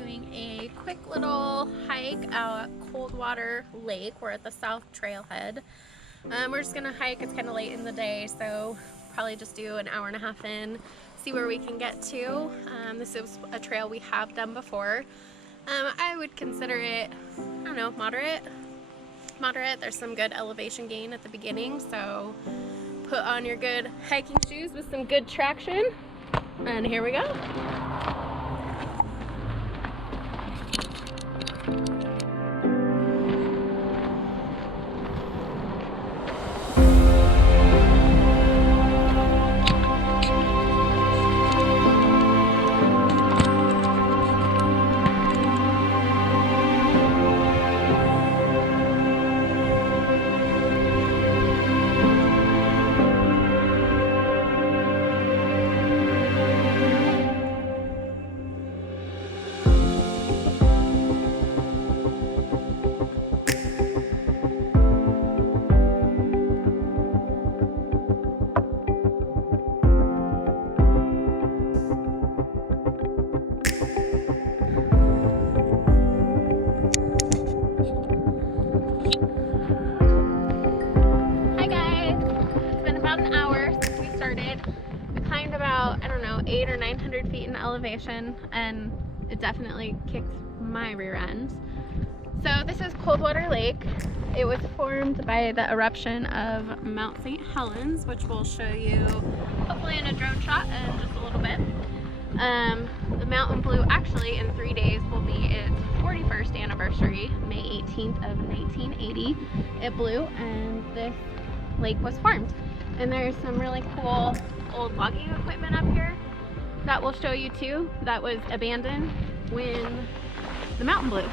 doing a quick little hike out at Coldwater Lake. We're at the South Trailhead. We're just gonna hike. It's kind of late in the day, so probably just do an hour and a half in, see where we can get to. This is a trail we have done before. I would consider it, I don't know, moderate. There's some good elevation gain at the beginning, so put on your good hiking shoes with some good traction, and here we go. We climbed about, I don't know, 800 or 900 feet in elevation, and it definitely kicked my rear end. So this is Coldwater Lake. It was formed by the eruption of Mount St. Helens, which we'll show you hopefully in a drone shot in just a little bit. The mountain blew actually in 3 days will be its 41st anniversary, May 18th of 1980. It blew and this lake was formed. And there's some really cool old logging equipment up here that we'll show you too, that was abandoned when the mountain blew.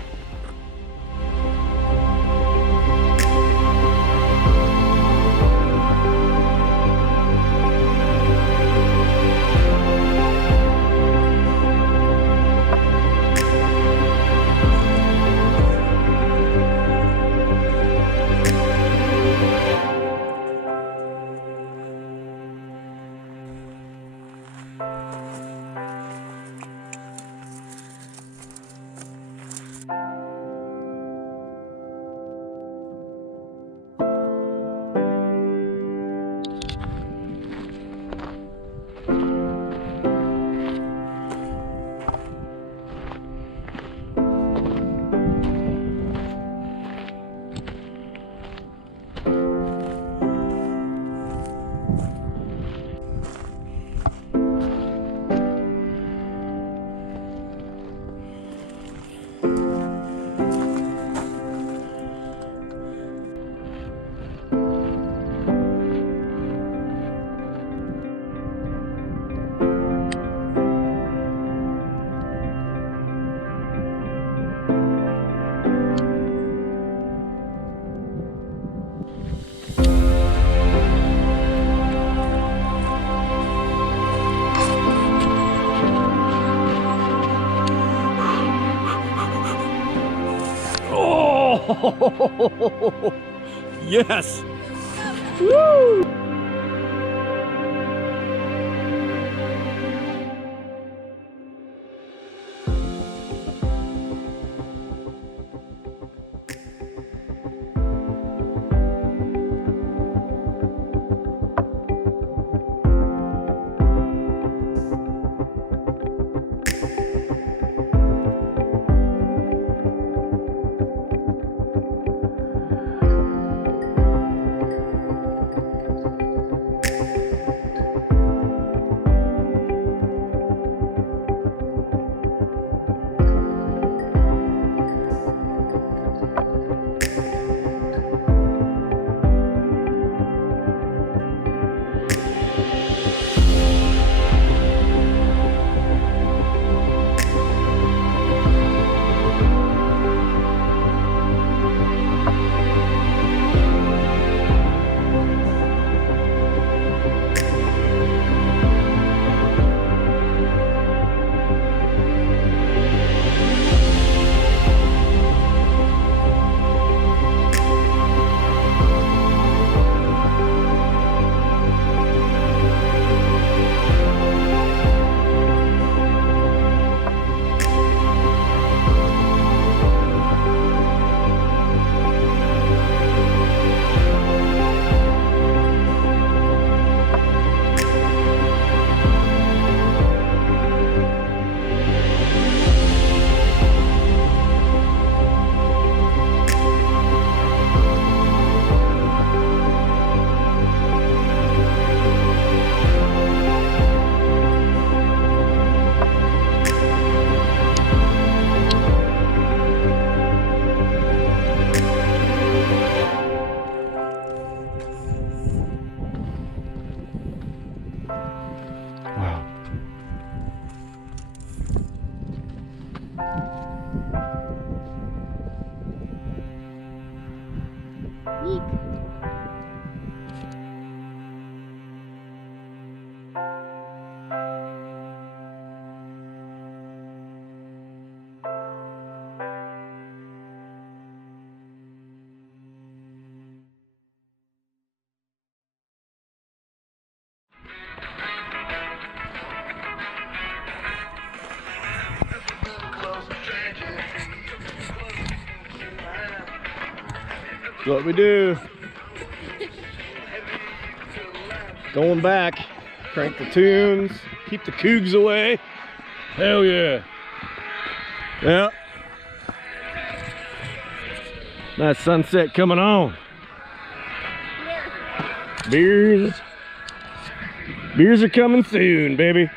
Oh, yes! Woo! Week. That's what we do. Going back. Crank the tunes. Keep the cougs away. Hell yeah. Yeah. Nice sunset coming on. Beers. Beers are coming soon, baby.